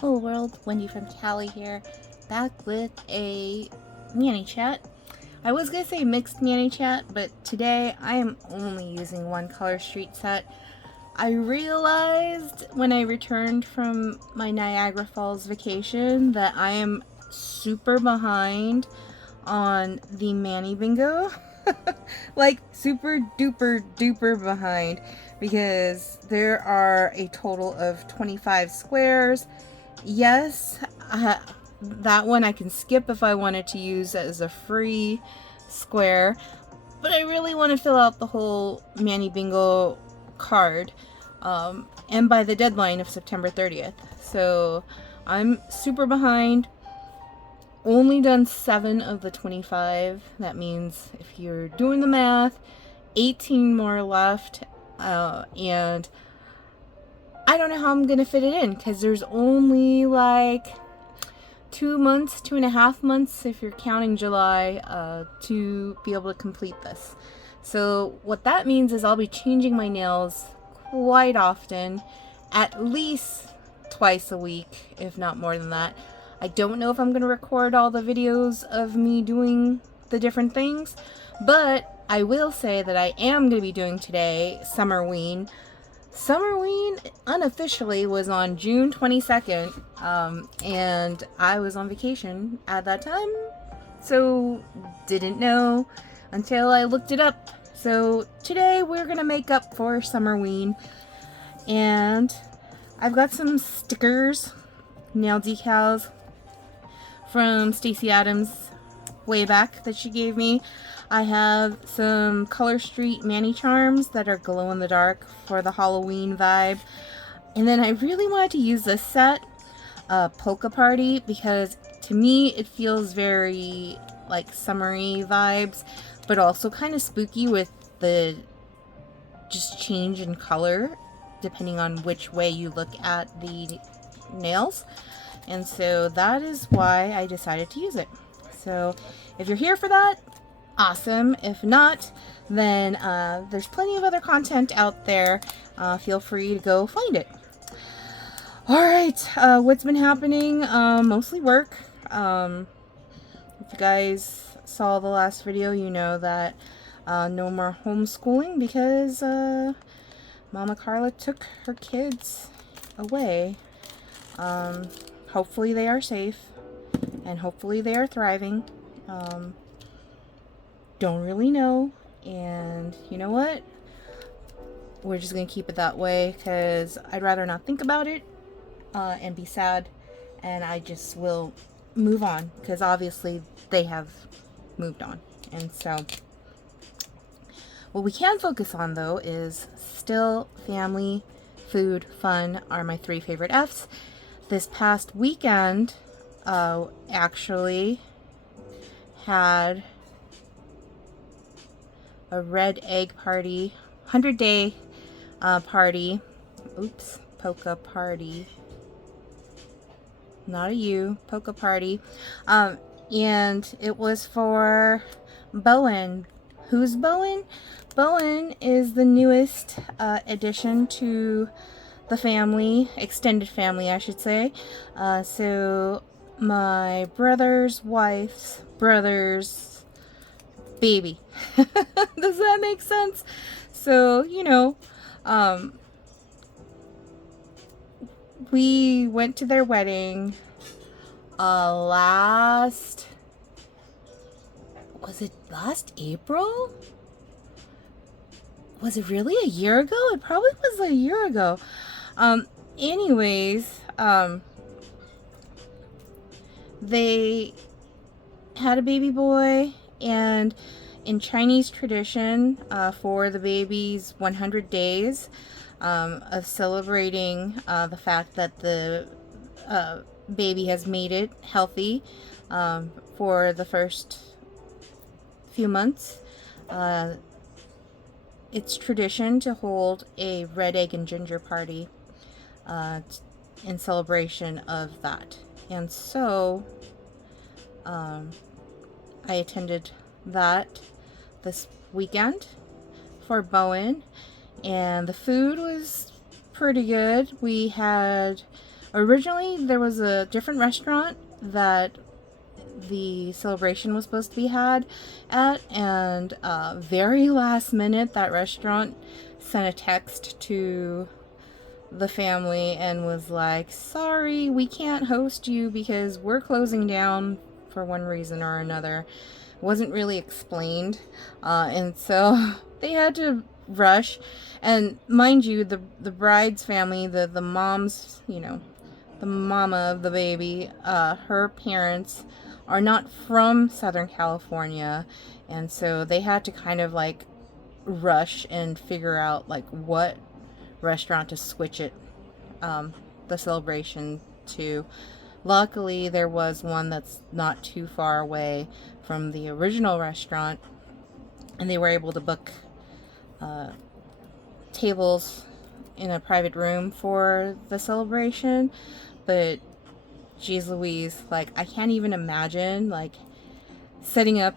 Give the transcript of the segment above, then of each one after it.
Hello world, Wendy from Cali here, back with a Manny chat. I was gonna say mixed Manny chat, but today I am only using one color street set. I realized when I returned from my Niagara Falls vacation that I am super behind on the Manny bingo. Like super duper duper behind, because there are a total of 25 squares. Yes, that one I can skip if I wanted to use as a free square, but I really want to fill out the whole Manny Bingo card, and by the deadline of September 30th. So I'm super behind. Only done 7 of the 25. That means if you're doing the math, 18 more left, and I don't know how I'm gonna fit it in, because there's only like 2 months, 2.5 months if you're counting July, to be able to complete this. So what that means is I'll be changing my nails quite often, at least twice a week, if not more than that. I don't know if I'm gonna record all the videos of me doing the different things, but I will say that I am gonna be doing today Summerween. Summerween unofficially was on June 22nd, and I was on vacation at that time, so didn't know until I looked it up. So today we're gonna make up for Summerween, and I've got some stickers, nail decals from Stacy Adams way back that she gave me. I have some Color Street Manny charms that are glow in the dark for the Halloween vibe. And then I really wanted to use this set, Polka Party, because to me it feels very like summery vibes, but also kind of spooky with the just change in color depending on which way you look at the nails. And so that is why I decided to use it. So if you're here for that, awesome. If not, then there's plenty of other content out there. Feel free to go find it. Alright, what's been happening? Mostly work. If you guys saw the last video, you know that no more homeschooling because Mama Carla took her kids away. Hopefully they are safe, and hopefully they are thriving. Don't really know, and you know what? We're just gonna keep it that way, because I'd rather not think about it and be sad, and I just will move on, because obviously they have moved on. And so what we can focus on, though, is still family, food, fun are my 3 favorite F's. This past weekend actually had a red egg party, 100-day party. Oops, Polka Party. Not a U, Polka Party. And it was for Bowen. Who's Bowen? Bowen is the newest addition to the family, extended family, I should say. So my brother's wife's brother's baby. Does that make sense? So, you know, we went to their wedding was it last April? Was it really a year ago? It probably was a year ago. Anyways, they had a baby boy, and in Chinese tradition, for the baby's 100 days of celebrating the fact that the baby has made it healthy for the first few months, it's tradition to hold a red egg and ginger party in celebration of that. And so I attended that this weekend for Bowen, and the food was pretty good. We had Originally, there was a different restaurant that the celebration was supposed to be had at, and very last minute, that restaurant sent a text to the family and was like, sorry, we can't host you because we're closing down for one reason or another. Wasn't really explained, and so they had to rush. And mind you, the bride's family, the mom's, the mama of the baby, her parents are not from Southern California, and so they had to kind of like rush and figure out like what restaurant to switch it, the celebration to. Luckily, there was one that's not too far away from the original restaurant, and they were able to book tables in a private room for the celebration. But geez Louise, like, I can't even imagine like setting up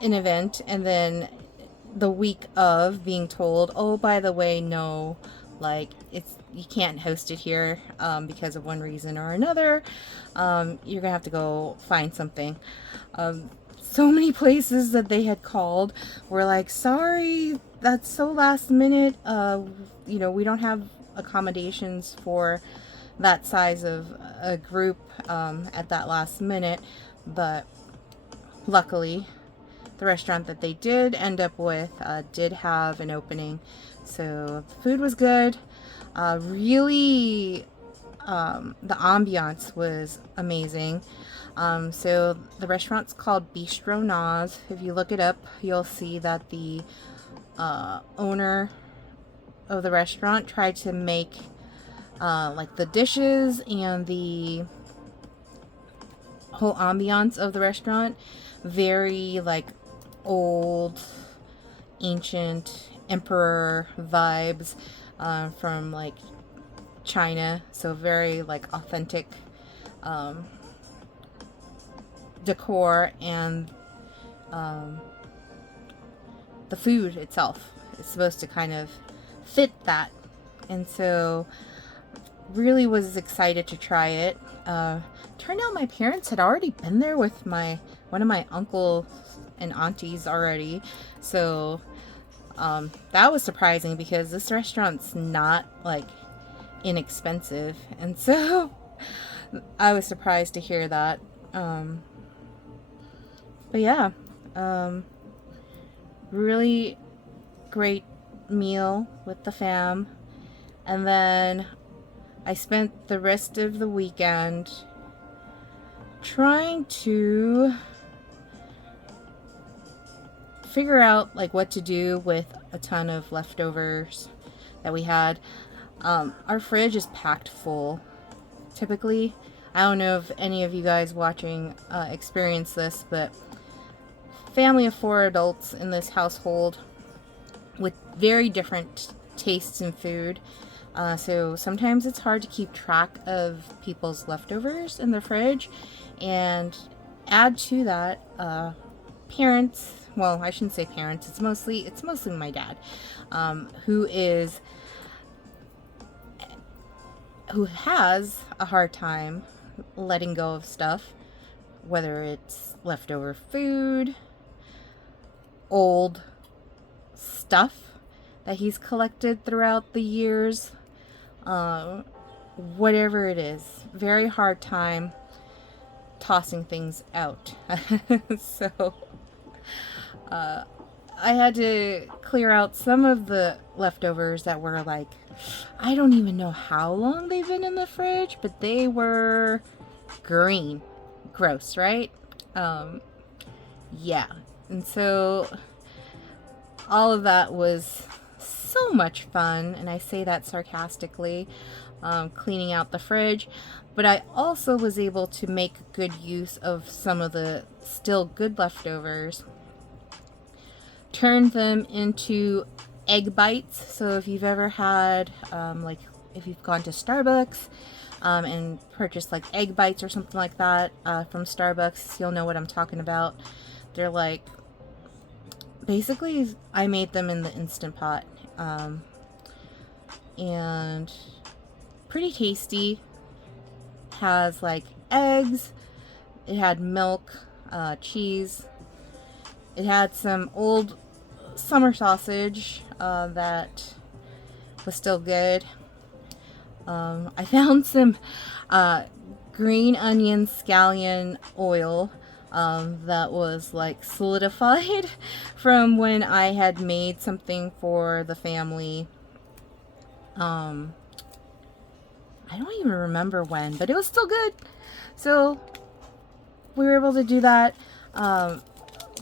an event and then the week of being told, oh, by the way, no, like, you can't host it here because of one reason or another. You're gonna have to go find something. So many places that they had called were like, sorry, that's so last minute. We don't have accommodations for that size of a group at that last minute. But luckily, the restaurant that they did end up with did have an opening. So the food was good. Really, the ambiance was amazing. So the restaurant's called Bistro Naz. If you look it up, you'll see that the owner of the restaurant tried to make like the dishes and the whole ambiance of the restaurant very like old, ancient emperor vibes from like China. So very like authentic decor, and the food itself is supposed to kind of fit that. And so really was excited to try it. Turned out my parents had already been there with one of my uncles and aunties already. So that was surprising because this restaurant's not like inexpensive. And so I was surprised to hear that. But yeah, really great meal with the fam. And then I spent the rest of the weekend trying to figure out like what to do with a ton of leftovers that we had. Our fridge is packed full. Typically, I don't know if any of you guys watching experience this, but family of 4 adults in this household with very different tastes in food. So sometimes it's hard to keep track of people's leftovers in the fridge. And add to that, parents, well, I shouldn't say parents, it's mostly my dad, who has a hard time letting go of stuff, whether it's leftover food, old stuff that he's collected throughout the years, whatever it is, very hard time tossing things out. So I had to clear out some of the leftovers that were like, I don't even know how long they've been in the fridge, but they were green. Gross, right? Yeah. And so all of that was so much fun, and I say that sarcastically, cleaning out the fridge. But I also was able to make good use of some of the still good leftovers, turn them into egg bites. So if you've ever had, like if you've gone to Starbucks and purchased like egg bites or something like that from Starbucks, you'll know what I'm talking about. They're like, basically I made them in the Instant Pot, and pretty tasty. has like eggs, it had milk, cheese, it had some old summer sausage that was still good. I found some green onion scallion oil that was like solidified from when I had made something for the family. I don't even remember when, but it was still good. So we were able to do that.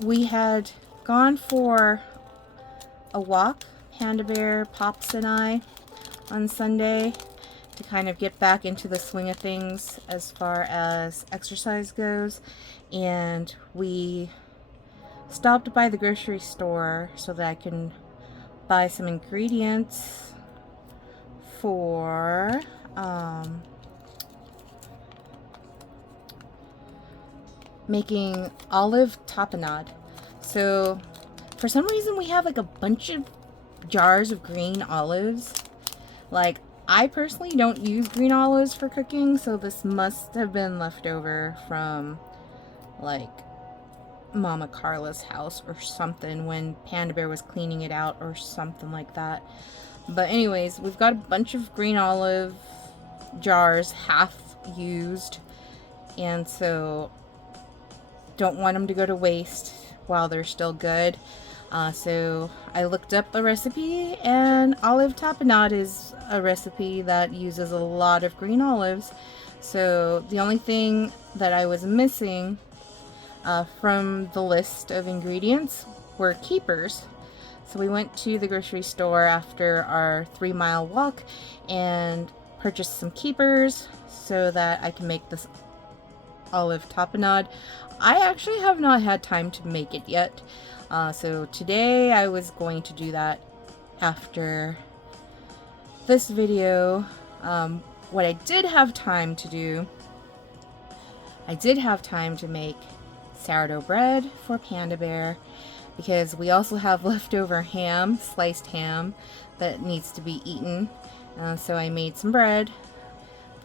We had gone for a walk, Panda Bear, Pops, and I, on Sunday to kind of get back into the swing of things as far as exercise goes. And we stopped by the grocery store so that I can buy some ingredients for making olive tapenade. So for some reason we have like a bunch of jars of green olives. Like, I personally don't use green olives for cooking, so this must have been left over from like Mama Carla's house or something when Panda Bear was cleaning it out or something like that. But anyways, we've got a bunch of green olive jars, half used, and so don't want them to go to waste while they're still good. So I looked up a recipe, and olive tapenade is a recipe that uses a lot of green olives. So the only thing that I was missing from the list of ingredients were capers. So we went to the grocery store after our 3-mile walk and purchased some capers so that I can make this olive tapenade. I actually have not had time to make it yet. So today I was going to do that after this video. What I did have time to do, I did have time to make sourdough bread for Panda Bear, because we also have leftover ham, sliced ham, that needs to be eaten. So I made some bread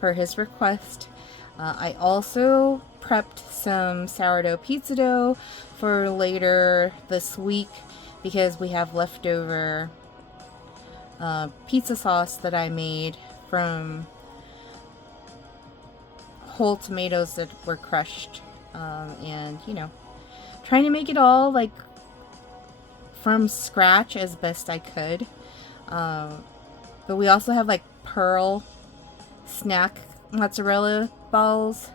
per his request. I also prepped some sourdough pizza dough for later this week because we have leftover pizza sauce that I made from whole tomatoes that were crushed, and you know, trying to make it all like from scratch as best I could. But we also have like pearl snack mozzarella balls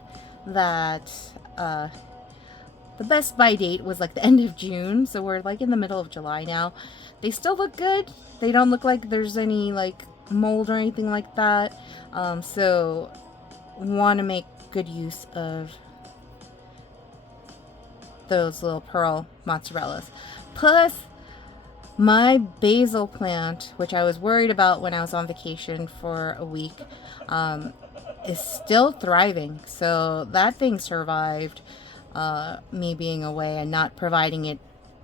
that the best by date was like the end of June, so we're like in the middle of July now. They still look good. They don't look like there's any like mold or anything like that. So want to make good use of those little pearl mozzarellas. Plus, my basil plant, which I was worried about when I was on vacation for a week, is still thriving. So that thing survived me being away and not providing it,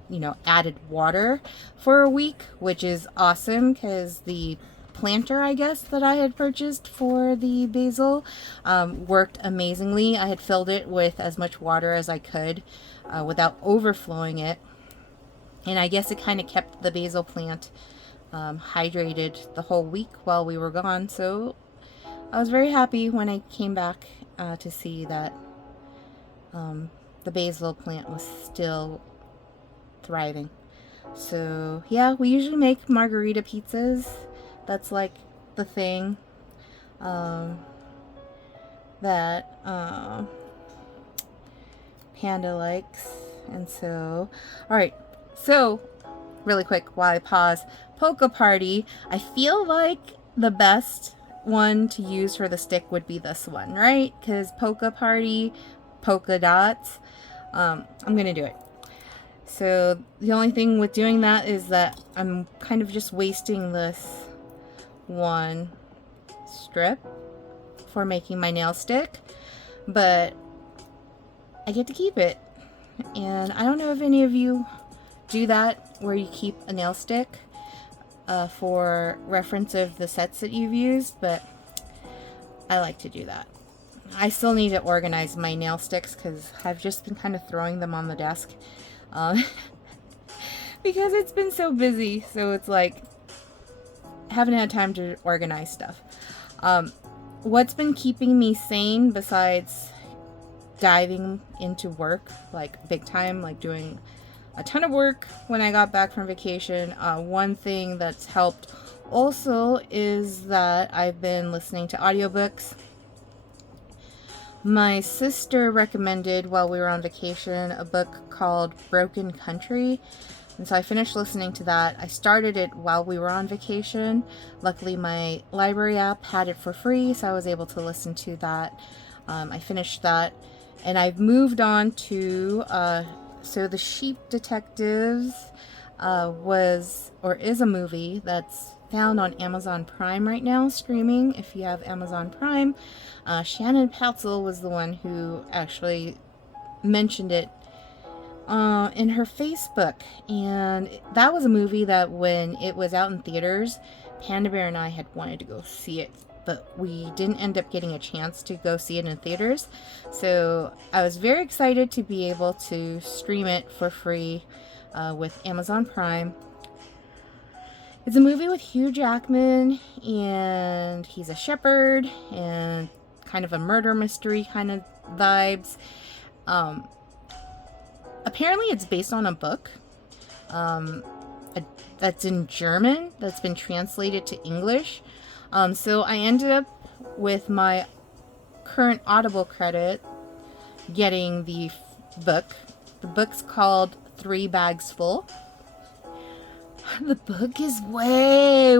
you know, added water for a week, which is awesome because the planter, I guess, that I had purchased for the basil worked amazingly. I had filled it with as much water as I could without overflowing it. And I guess it kind of kept the basil plant hydrated the whole week while we were gone. So I was very happy when I came back to see that the basil plant was still thriving. So yeah, we usually make margarita pizzas. That's like the thing that Panda likes. And so, alright, so really quick while I pause, Polka Party, I feel like the best one to use for the stick would be this one, right? Because Polka Party, polka dots. I'm gonna do it. So the only thing with doing that is that I'm kind of just wasting this one strip for making my nail stick, but I get to keep it. And I don't know if any of you do that where you keep a nail stick for reference of the sets that you've used, but I like to do that. I still need to organize my nail sticks because I've just been kind of throwing them on the desk. Um, because it's been so busy. So it's like, haven't had time to organize stuff. What's been keeping me sane besides diving into work, like big time, like doing a ton of work when I got back from vacation, one thing that's helped also is that I've been listening to audiobooks. My sister recommended while we were on vacation a book called Broken Country. And so I finished listening to that. I started it while we were on vacation. Luckily, my library app had it for free, so I was able to listen to that. I finished that. And I've moved on to, so The Sheep Detectives is a movie that's found on Amazon Prime right now, streaming if you have Amazon Prime. Shannon Paetzel was the one who actually mentioned it in her Facebook, and that was a movie that when it was out in theaters, Panda Bear and I had wanted to go see it, but we didn't end up getting a chance to go see it in theaters. So I was very excited to be able to stream it for free with Amazon Prime. It's a movie with Hugh Jackman, and he's a shepherd and kind of a murder mystery kind of vibes. Apparently it's based on a book that's in German that's been translated to English. So I ended up with my current Audible credit getting the book. The book's called 3 Bags Full. The book is way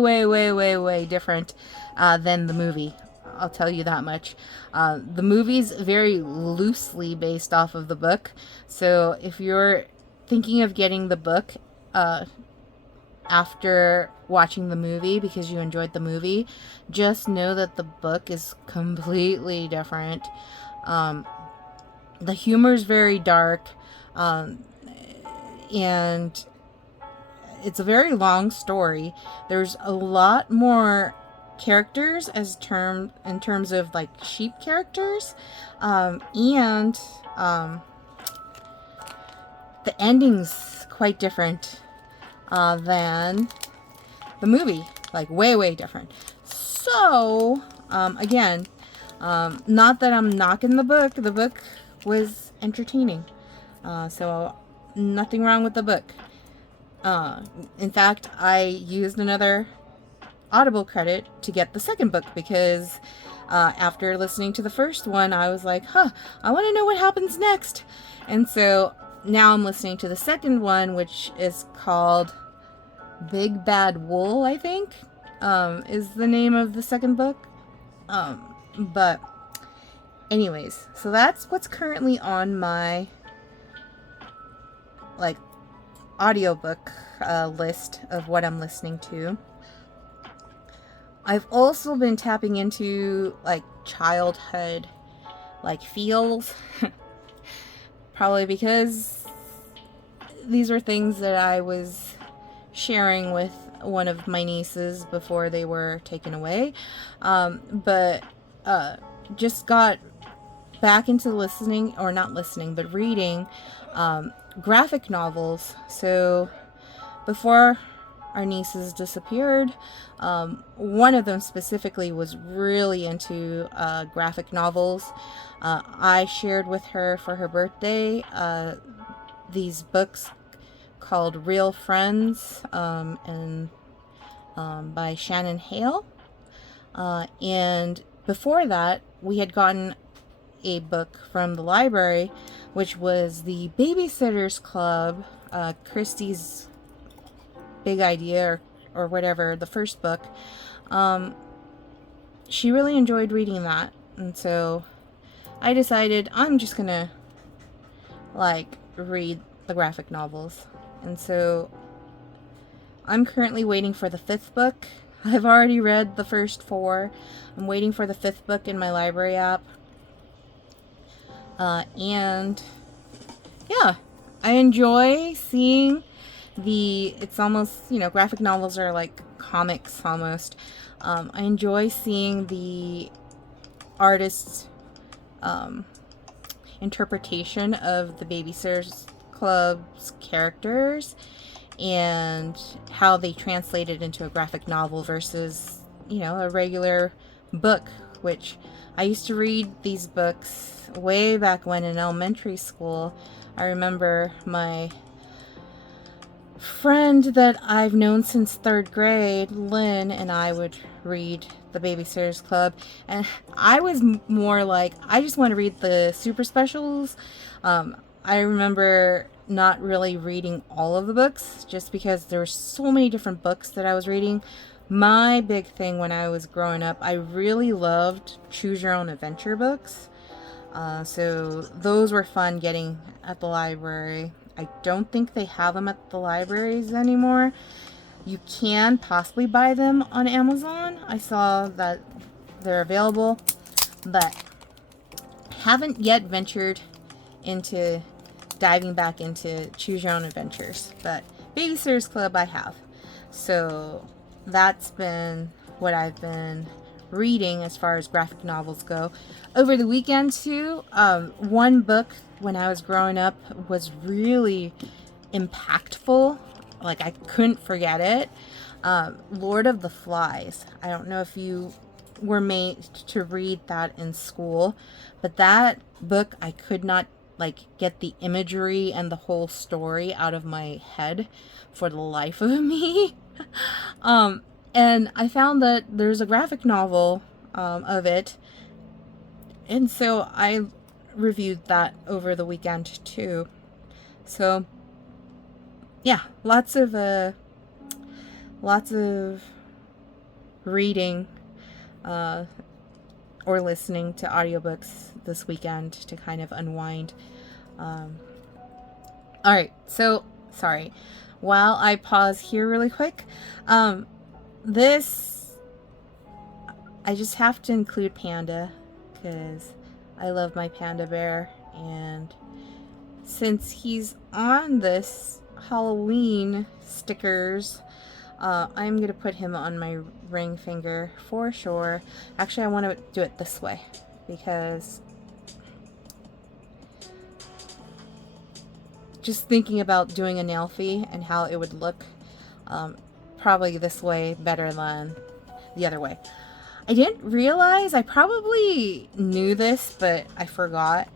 different than the movie. I'll tell you that much. The movie's very loosely based off of the book. So if you're thinking of getting the book after watching the movie because you enjoyed the movie, just know that the book is completely different. The humor's very dark, and it's a very long story. There's a lot more characters in terms of like sheep characters, and the ending's quite different than the movie, like way different. So again, not that I'm knocking the book was entertaining, so nothing wrong with the book. In fact, I used another Audible credit to get the second book because after listening to the first one, I was like, I want to know what happens next. And so now I'm listening to the second one, which is called Big Bad Wool, I think, is the name of the second book. But anyways, so that's what's currently on my like audiobook list of what I'm listening to. I've also been tapping into like childhood like feels probably because these were things that I was sharing with one of my nieces before they were taken away, but just got back into reading graphic novels. So before our nieces disappeared, one of them specifically was really into graphic novels. I shared with her for her birthday these books called Real Friends, and by Shannon Paetzel. And before that, we had gotten a book from the library, which was the Babysitter's Club, Christie's Big Idea or whatever, the first book. She really enjoyed reading that, and so I decided I'm just gonna like read the graphic novels. And so I'm currently waiting for the 5th book. I've already read the first 4. I'm waiting for the 5th book in my library app. And yeah, I enjoy seeing it's almost, graphic novels are like comics almost. I enjoy seeing the artists interpretation of the Babysitters Club's characters and how they translated into a graphic novel versus, a regular book, which I used to read these books way back when in elementary school. I remember my friend that I've known since 3rd grade, Lynn, and I would read the Babysitters Club, and I was more like, I just want to read the super specials. I remember not really reading all of the books just because there were so many different books that I was reading. My big thing when I was growing up, I really loved choose your own adventure books. So those were fun getting at the library. I don't think they have them at the libraries anymore. You can possibly buy them on Amazon. I saw that they're available, but haven't yet ventured into diving back into choose your own adventures. But Babysitters Club I have. So that's been what I've been reading as far as graphic novels go. Over the weekend too, one book when I was growing up was really impactful. Like, I couldn't forget it. Lord of the Flies. I don't know if you were made to read that in school, but that book, I could not get the imagery and the whole story out of my head for the life of me. And I found that there's a graphic novel of it, and so I reviewed that over the weekend too. So yeah, lots of reading or listening to audiobooks this weekend to kind of unwind. All right, so sorry. While I pause here really quick, I just have to include Panda because I love my panda bear, and since he's on this Halloween stickers, I'm gonna put him on my ring finger for sure. Actually, I want to do it this way because just thinking about doing a nail fee and how it would look, probably this way better than the other way. I didn't realize, I probably knew this, but I forgot,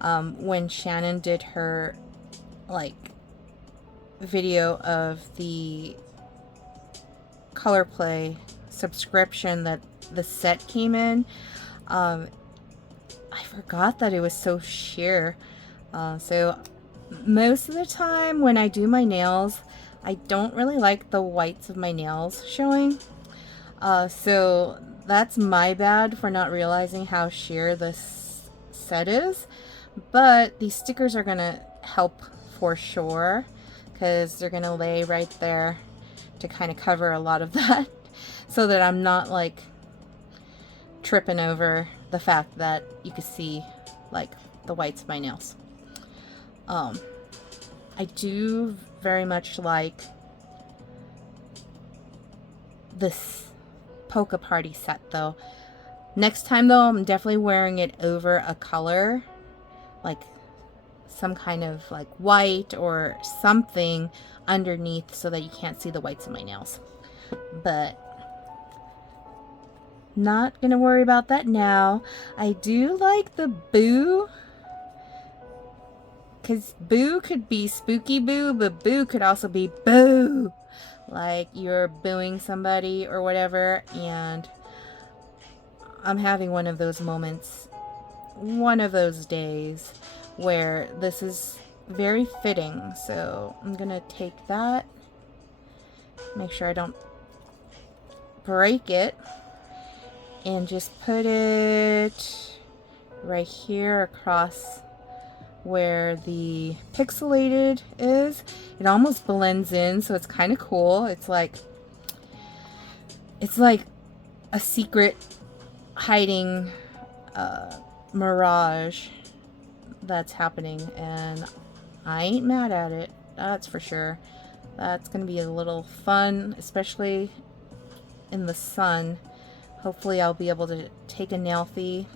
when Shannon did her video of the color play subscription that the set came in. I forgot that it was so sheer. So most of the time when I do my nails, I don't really like the whites of my nails showing. So that's my bad for not realizing how sheer this set is. But these stickers are gonna help for sure, because they're gonna lay right there to kind of cover a lot of that so that I'm not tripping over the fact that you can see the whites of my nails. I do very much like this Polka Party set though. Next time though, I'm definitely wearing it over a color, some kind of white or something underneath so that you can't see the whites of my nails. But not gonna worry about that now. I do like the boo, because boo could be spooky boo, but boo could also be boo, like you're booing somebody or whatever. And I'm having one of those moments, one of those days where this is very fitting. So I'm gonna take that, make sure I don't break it, and just put it right here across where the pixelated is. It almost blends in, so it's kind of cool. It's like a secret hiding mirage that's happening, and I ain't mad at it, that's for sure. That's gonna be a little fun, especially in the sun. Hopefully I'll be able to take a nail fee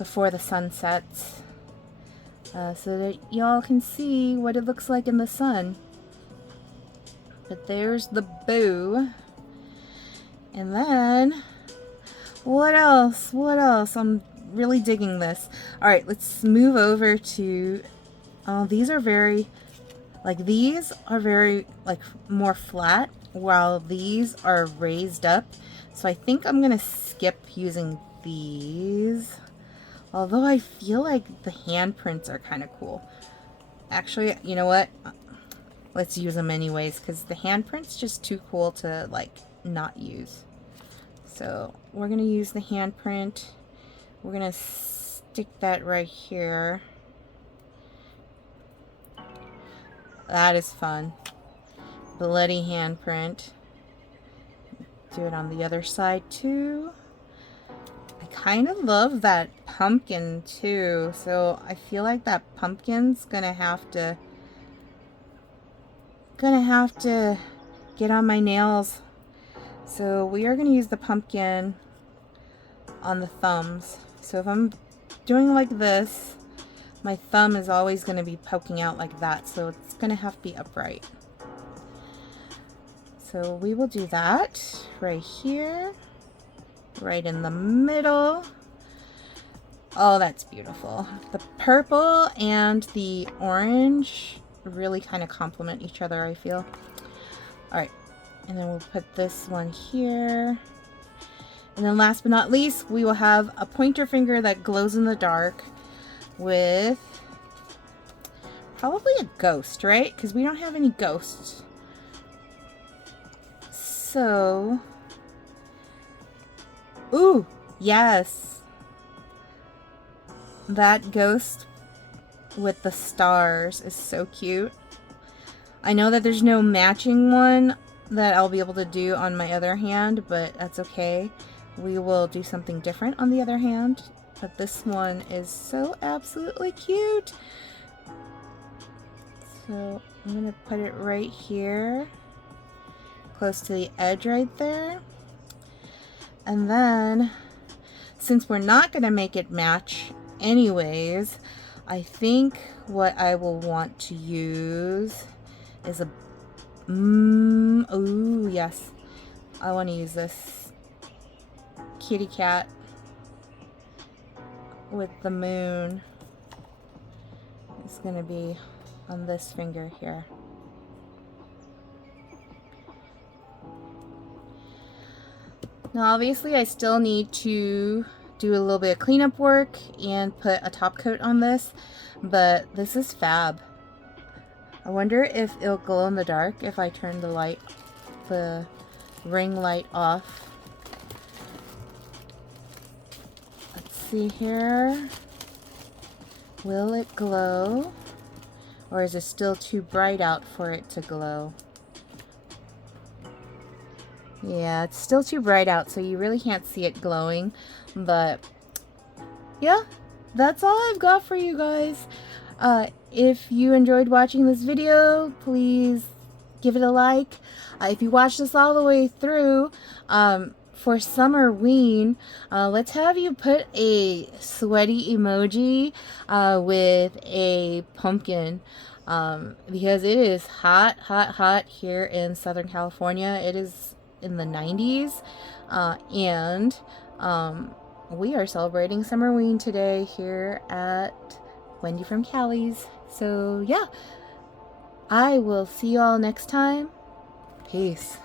before the sun sets, so that y'all can see what it looks like in the sun. But there's the bow. And then, what else? What else? I'm really digging this. Alright, let's move over to, these are very, more flat, while these are raised up. So I think I'm going to skip using these. Although I feel like the handprints are kind of cool. Actually, you know what? Let's use them anyways, because the handprint's just too cool to, like, not use. So we're going to use the handprint. We're going to stick that right here. That is fun. Bloody handprint. Do it on the other side too. I kind of love that pumpkin too, so I feel like that pumpkin's gonna have to get on my nails. So we are gonna use the pumpkin on the thumbs. So if I'm doing like this, my thumb is always going to be poking out like that, so it's going to have to be upright. So we will do that right here, right in the middle. Oh, that's beautiful. The purple and the orange really kind of complement each other, I feel. Alright, and then we'll put this one here. And then last but not least, we will have a pointer finger that glows in the dark with probably a ghost, right? Because we don't have any ghosts. So, ooh, yes. That ghost with the stars is so cute. I know that there's no matching one that I'll be able to do on my other hand, but that's okay. We will do something different on the other hand. But this one is so absolutely cute. So I'm going to put it right here, close to the edge right there. And then, since we're not going to make it match anyways, I think what I will want to use is a, ooh, yes. I want to use this kitty cat with the moon. It's going to be on this finger here. Now obviously I still need to do a little bit of cleanup work and put a top coat on this, but this is fab. I wonder if it'll glow in the dark if I turn the ring light off. See here, will it glow, or is it still too bright out for it to glow? Yeah, it's still too bright out, so you really can't see it glowing, but yeah, that's all I've got for you guys. If you enjoyed watching this video, please give it a like. If you watched this all the way through, for Summerween, let's have you put a sweaty emoji with a pumpkin, because it is hot, hot, hot here in Southern California. It is in the 90s, and we are celebrating Summerween today here at Wendy from Cali's. So yeah, I will see you all next time. Peace.